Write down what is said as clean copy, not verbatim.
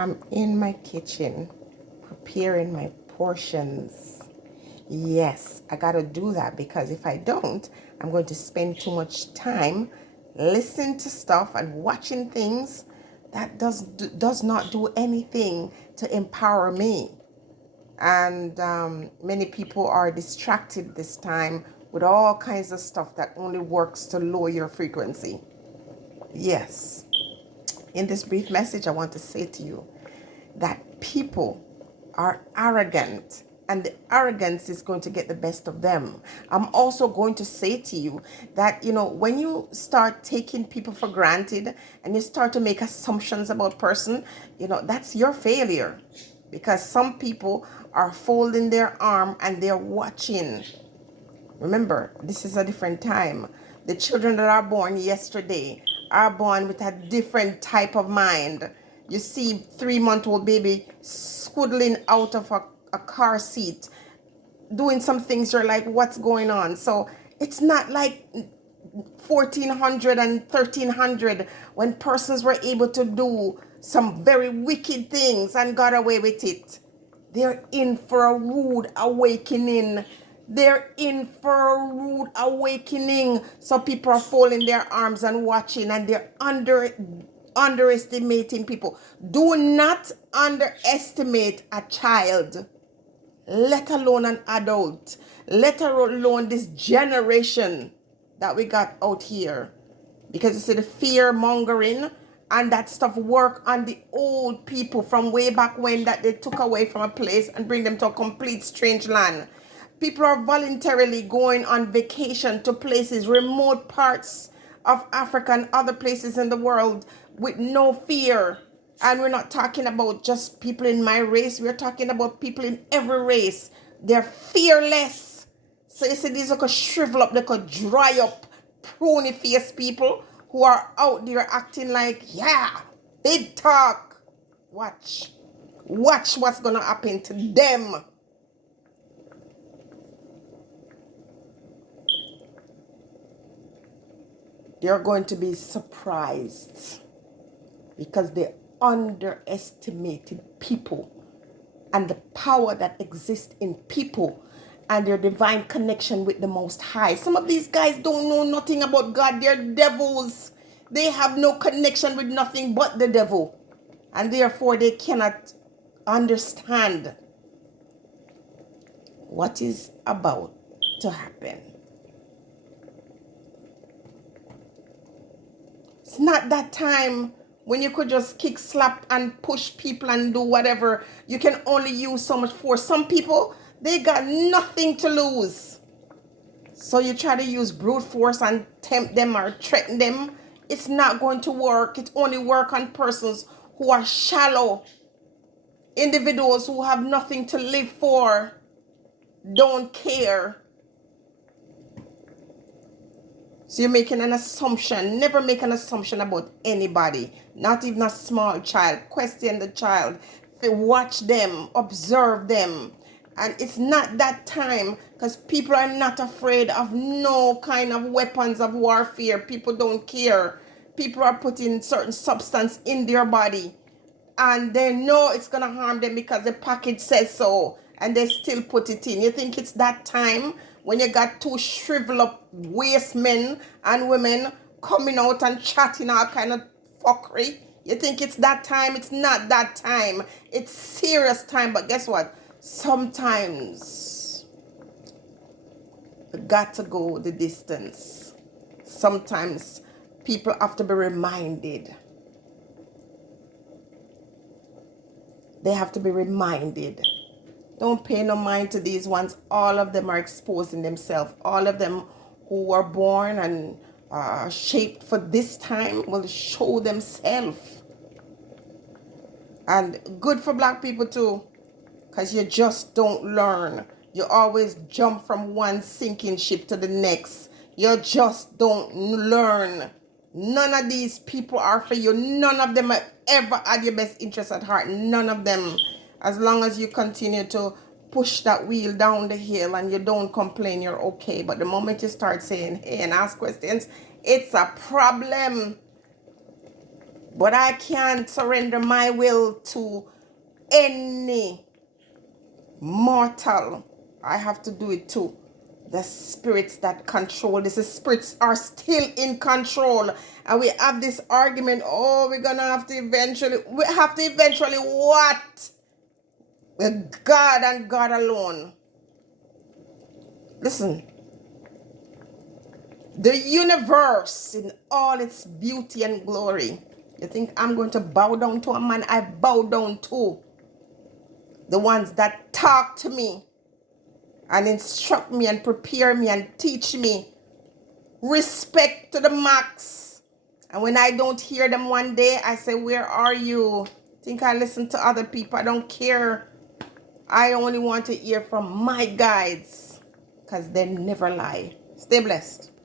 I'm in my kitchen preparing my portions. Yes, I gotta do that because if I don't, I'm going to spend too much time listening to stuff and watching things that does not do anything to empower me. And many people are distracted this time with all kinds of stuff that only works to lower your frequency. Yes. In this brief message, I want to say to you that people are arrogant and the arrogance is going to get the best of them. I'm also going to say to you that, when you start taking people for granted and you start to make assumptions about person, that's your failure, because some people are folding their arm and they're watching. Remember, this is a different time. The children that are born yesterday are born with a different type of mind. You see 3-month-old baby scuttling out of a car seat, doing some things you're like, what's going on? So it's not like 1400 and 1300 when persons were able to do some very wicked things and got away with it. They're in for a rude awakening. They're in for a rude awakening. So people are folding their arms and watching, and they're underestimating people. Do not underestimate a child, let alone an adult, let alone this generation that we got out here. Because you see the fear mongering and that stuff work on the old people from way back when, that they took away from a place and bring them to a complete strange land. People are voluntarily going on vacation to places, remote parts of Africa and other places in the world with no fear. And we're not talking about just people in my race. We're talking about people in every race. They're fearless. So you see, these could shrivel up, they could dry up, pruny face people who are out there acting like, yeah, big talk. Watch what's gonna happen to them. They're going to be surprised because they underestimated people and the power that exists in people and their divine connection with the Most High. Some of these guys don't know nothing about God. They're devils. They have no connection with nothing but the devil. And therefore they cannot understand what is about to happen. It's not that time when you could just kick, slap, and push people and do whatever. You can only use so much force. Some people, they got nothing to lose. So you try to use brute force and tempt them or threaten them. It's not going to work. It only works on persons who are shallow. Individuals who have nothing to live for, don't care. So you're making an assumption. Never make an assumption about anybody, not even a small child. Question the child. Watch them, observe them. And it's not that time, because people are not afraid of no kind of weapons of warfare. People don't care. People are putting certain substance in their body and they know it's going to harm them because the package says so, and they still put it in. You think it's that time when you got two shrivel up waste men and women coming out and chatting all kind of fuckery? You think it's that time? It's not that time. It's serious time. But guess what? Sometimes you got to go the distance. Sometimes people have to be reminded. They have to be reminded. Don't pay no mind to these ones. All of them are exposing themselves. All of them who were born and shaped for this time will show themselves. And good for black people too, because you just don't learn. You always jump from one sinking ship to the next. You just don't learn. None of these people are for you. None of them have ever had your best interest at heart. None of them. As long as you continue to push that wheel down the hill and you don't complain, you're okay. But the moment you start saying, hey, and ask questions, it's a problem. But I can't surrender my will to any mortal. I have to do it to the spirits that control this. The spirits are still in control. And we have this argument, oh, we have to eventually what? With God and God alone. Listen, the universe in all its beauty and glory. You think I'm going to bow down to a man? I bow down to the ones that talk to me and instruct me and prepare me and teach me. Respect to the max. And when I don't hear them one day, I say, where are you? Think I listen to other people? I don't care. I only want to hear from my guides because they never lie. Stay blessed.